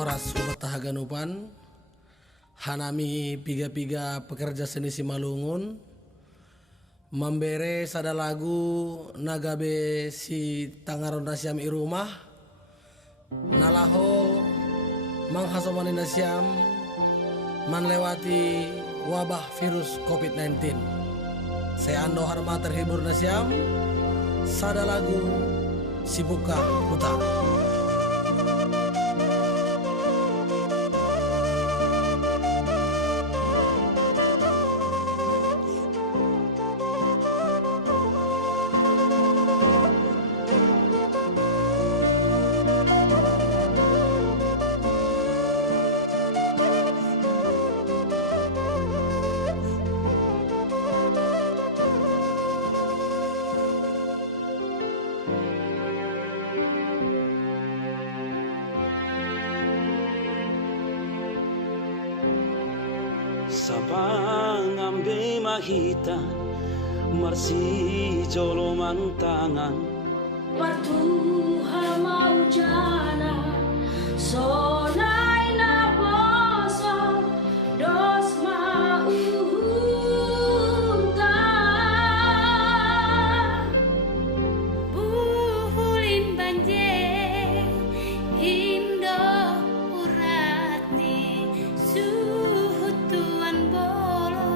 Horas Subata Haganupan, hanami piga-piga pekerja seni Simalungun, membere sada lagu nagabe si tangaron nasyam irumah, nalaho manghasomani nasyam manlewati wabah virus COVID-19. Saya Ando Harma terhibur nasyam, sada lagu si buka huta. Sabang ambe mahita marsi jolo mantangan Partuha maujana sonai na boso dos maunta buhulin banjir indo urati suhutuan bolo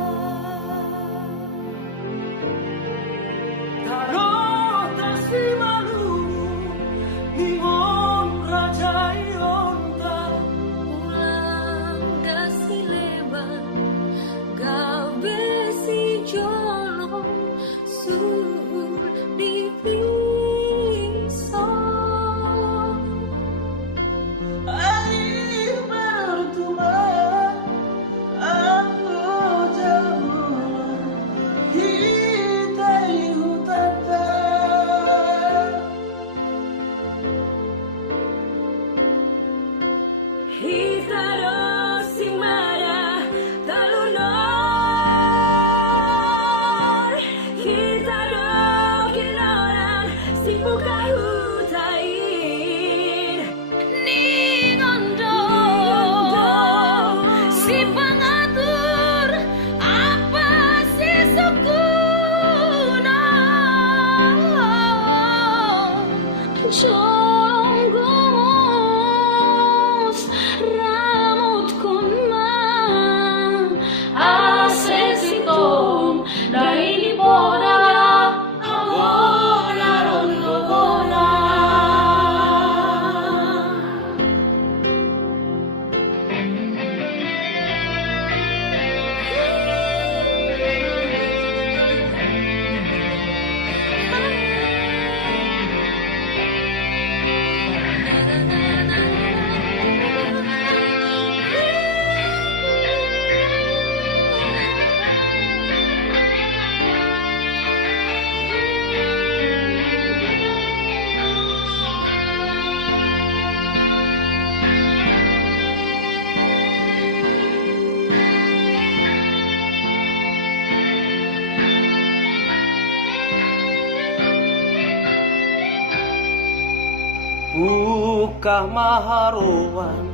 buka maharuan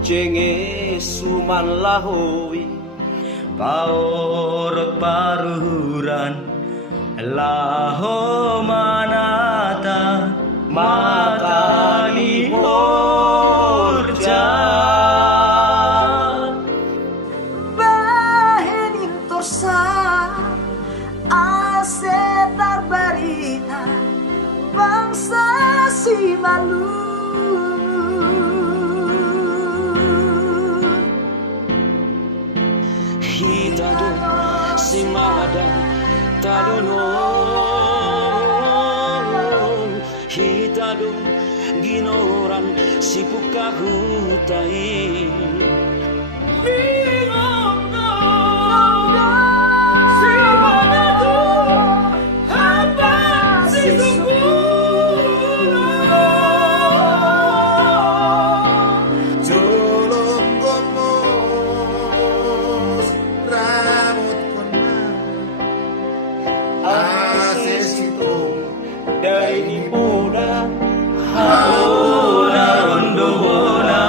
jenge suman lahowi paorot paruran laho manata makani horjan bahenin torsa asetar barita bangsa Simalungun hitadun simadan tadunon hitadun ginoran sipuka hutai dari muda haona rondo bona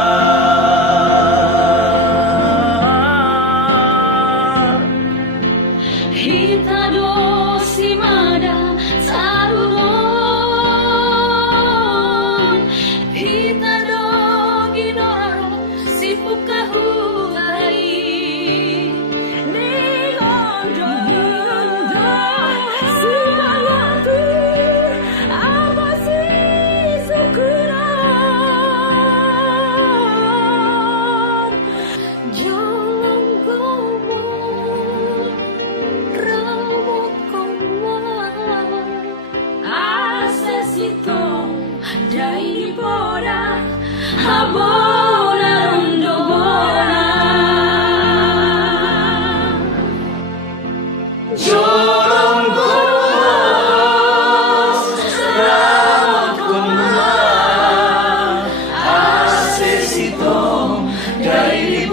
sito dai di